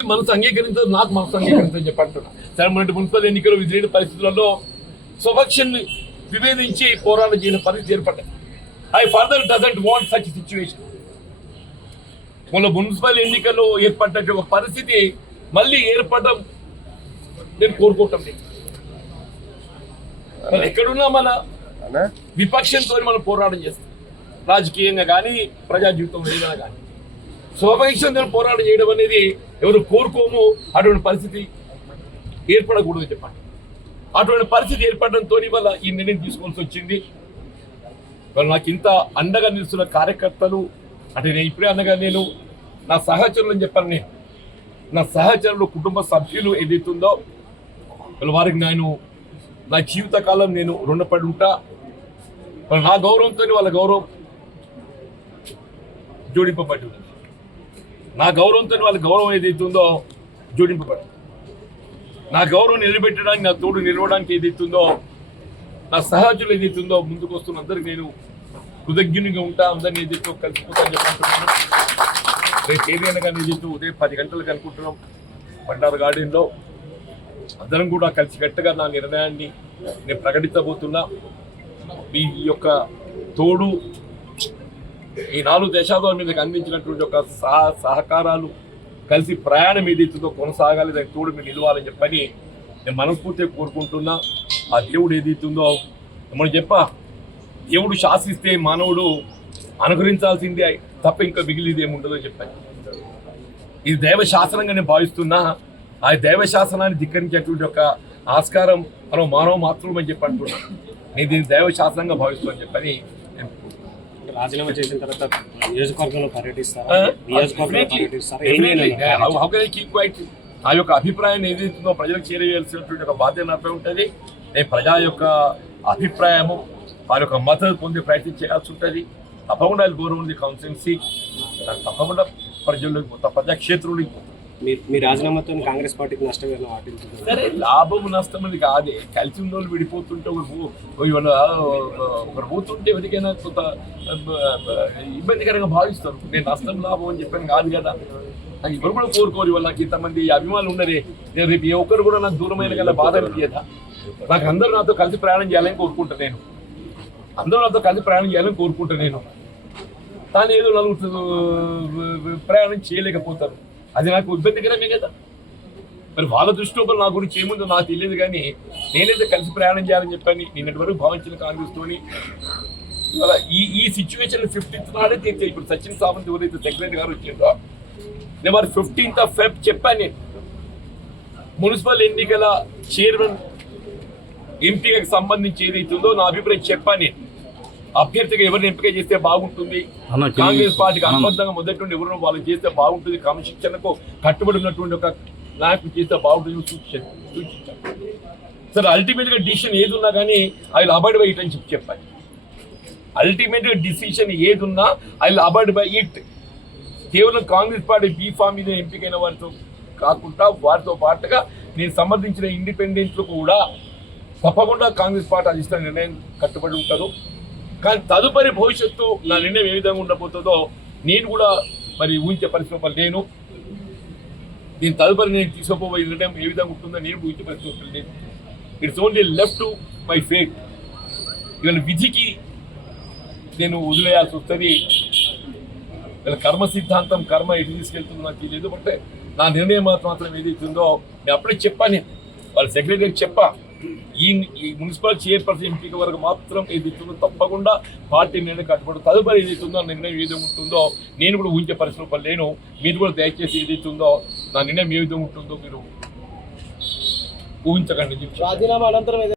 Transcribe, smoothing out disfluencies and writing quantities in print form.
మనసు అంగీకరించదు, నాకు మనసు అంగీకరించని చెప్పి అంటున్నా. సరే, మొన్నటి మున్సిపల్ ఎన్నికలు విధిలేని పరిస్థితులలో స్వపక్షాన్ని విభేదించి పోరాటం చేయని పరిస్థితి ఏర్పడ్డాయి. I further doesn't want such situation. మొన్న మున్సిపల్ ఎన్నికల్లో ఏర్పడ్డ ఒక పరిస్థితి మళ్ళీ ఏర్పడడం నేను కోరుకోవటం లేదు. మరి ఎక్కడున్నా మన విపక్షంతో మనం పోరాటం చేస్తాం, రాజకీయంగా కానీ ప్రజా జీవితంలో ఏదైనా కానీ. స్వపక్షంతో పోరాటం చేయడం అనేది ఎవరు కోరుకోము. అటువంటి పరిస్థితి ఏర్పడకూడదు చెప్పండి. అటువంటి పరిస్థితి ఏర్పడడంతో వల్ల ఈ నిర్ణయం తీసుకోవాల్సి వచ్చింది. వాళ్ళు నాకు ఇంత అండగా నిలుస్తున్న కార్యకర్తలు అంటే నేను ఇప్పుడే అనగా నేను నా సహచరులు అని చెప్పాను. నేను నా సహచరులు కుటుంబ సభ్యులు ఏదైతుందో వారికి నేను నా జీవితకాలం నేను రుణపడి ఉంటా. వాళ్ళు నా గౌరవంతో వాళ్ళ గౌరవం జోడింపబడి ఉంది. నా గౌరవంతో వాళ్ళ గౌరవం ఏదైతుందో జోడింపబడి, నా గౌరవం నిలబెట్టడానికి నా తోడు నిలవడానికి ఏదైతుందో నా సహచరులు ఏదైతుందో ముందుకు వస్తున్న అందరికి నేను కృతజ్ఞునిగా ఉంటా. అందరినీ ఏదైతే కలిసిపోతాను చెప్పంటున్నాను. రేపు ఏదైనా కానీ ఏదైతే ఉదయం 10 గంటలకు అనుకుంటున్నాం బండారు గార్డెన్లో అందరం కూడా కలిసికట్టుగా నా నిర్ణయాన్ని నేను ప్రకటించబోతున్నా. మీ యొక్క తోడు ఈ 4 దశాబ్దాల మీదకి అందించినటువంటి ఒక సహకారాలు కలిసి ప్రయాణం ఏదైతుందో కొనసాగాలి, దానికి తోడు మీరు నిలవాలని చెప్పని నేను మనస్ఫూర్తిగా కోరుకుంటున్నా. ఆ దేవుడు ఏదైతుందో మనం దేవుడు శాసిస్తే మానవుడు అనుగ్రహించాల్సిందే తప్ప ఇంకా మిగిలిది ఏముండదో చెప్పాను. ఇది దైవ శాసనంగా నేను భావిస్తున్నా. ఆ దైవ శాసనాన్ని ధిక్కరించేటువంటి ఒక ఆస్కారం మనం మానవ మాత్రం అని చెప్పి అంటున్నా. నేను దీన్ని దైవ శాసనంగా భావిస్తున్నాను చెప్పని రాజీనామా చేసిన తర్వాత నియోజకవర్గంలో పర్యటిస్తారు. ఆ యొక్క అభిప్రాయాన్ని ఏదైతుందో ప్రజలకు చేరవేయాల్సినటువంటి ఒక బాధ్యత నాపై ఉంటుంది. నేను ప్రజా యొక్క అభిప్రాయము వారి యొక్క మద్దతు పొందే ప్రయత్నం చేయాల్సి ఉంటుంది. తప్పకుండా గౌరవం కాన్స్టిట్యున్సీ తప్పకుండా ప్రజల్లోకి పోతా, ప్రజాక్షేత్రంలోకి పోతా. మీ రాజీనామాతో కాంగ్రెస్ పార్టీకి నష్టం వాటిల్తుంది. సరే, లాభం నష్టం అనేది కాదే. కలిసి ఉన్న వాళ్ళు విడిపోతుంటే ఒకరు పోతుంటే ఎవరికైనా కొంత ఇబ్బందికరంగా భావిస్తారు. నేను నష్టం లాభం అని చెప్పాను కాదు కదా. నాకు ఎవరు కూడా కోరుకోరు. ఇవాళ నాకు ఇంతమంది అభిమానులు ఉన్నదే. నేను రేపు ఏ ఒక్కరు కూడా నాకు దూరమైన గల బాధ అనిపించదా. నాకు అందరూ నాతో కలిసి ప్రయాణం చేయాలని కోరుకుంటా. నేను అందరూ నాతో కలిసి ప్రయాణం చేయాలని కోరుకుంటా. నేను కానీ ఏదో నలుగురు ప్రయాణం చేయలేకపోతారు. అది నాకు ఇబ్బందికరమే కదా. మరి వాళ్ళ దృష్టిలో నా గురించి ఏముందో నాకు తెలియదు. కానీ నేనైతే కలిసి ప్రయాణం చేయాలని చెప్పని నిన్నటి వరకు భావించిన కాంగ్రెస్తోని ఇవాళ ఈ సిచ్యువేషన్ 15th నాడే తీర్చాయి. ఇప్పుడు సచిన్ సావంత్ ఎవరైతే సెక్రటరీ గారు వచ్చిందో నేను మరి 15th of Feb చెప్పాను. నేను మున్సిపల్ ఎన్నికల చైర్మన్ ఎంపీకి సంబంధించి ఏదైతుందో నా అభిప్రాయం చెప్పాను. నేను అభ్యర్థిగా ఎవరిని ఎంపిక చేస్తే బాగుంటుంది, కాంగ్రెస్ పార్టీకి అనుబంధంగా మొదటి నుండి ఎవరినో వాళ్ళు చేస్తే బాగుంటుంది, క్రమశిక్షణకు కట్టుబడి ఉన్నటువంటి ఒక నాయకుడు చేస్తే బాగుంటుంది సూచించాను. సరే, అల్టిమేట్గా డిసిషన్ ఏది ఉన్నా కానీ I will avoid by it అని చెప్పాను. అల్టిమేట్గా డిసిషన్ ఏది ఉన్నా I will avoid by it. కేవలం కాంగ్రెస్ పార్టీ బీఫామ్ మీద ఎంపికైన వారితో కాకుండా వారితో పాటుగా నేను సమర్థించిన ఇండిపెండెంట్లు కూడా తప్పకుండా కాంగ్రెస్ పార్టీ అధిష్టాన నిర్ణయం కట్టుబడి ఉంటారు. కానీ తదుపరి భవిష్యత్తు నా నిర్ణయం ఏ విధంగా ఉండబోతుందో నేను కూడా మరి ఊహించే పరిస్థితులు లేను. నేను తదుపరి నేను తీసుకోబోయే నిర్ణయం ఏ విధంగా ఉంటుందో నేను ఊహించే పరిస్థితులు లేను. It's only left to my fate. ఇవాళ విధికి నేను వదిలేయాల్సి వస్తుంది. ఇలా కర్మ సిద్ధాంతం కర్మ ఎటు తీసుకెళ్తుందో నాకు తెలియదు. అంటే నా నిర్ణయం మాత్రం ఏదైతుందో నేను అప్పుడే చెప్పాను. వాళ్ళ సెక్రటరీకి చెప్పా, ఈ మున్సిపల్ చైర్పర్సన్ ఎంపిక వరకు మాత్రం ఏదైతుందో తప్పకుండా పార్టీ నిర్ణయం కట్టుబడి తదుపరి ఏదైతుందో నిర్ణయం ఏదో ఉంటుందో నేను కూడా ఊహించే పరిస్థితులు లేను. మీరు కూడా దయచేసి ఏదైతుందో నా నిర్ణయం ఏ విధంగా ఉంటుందో మీరు ఊహించకండి. రాజీనామా అనంతరం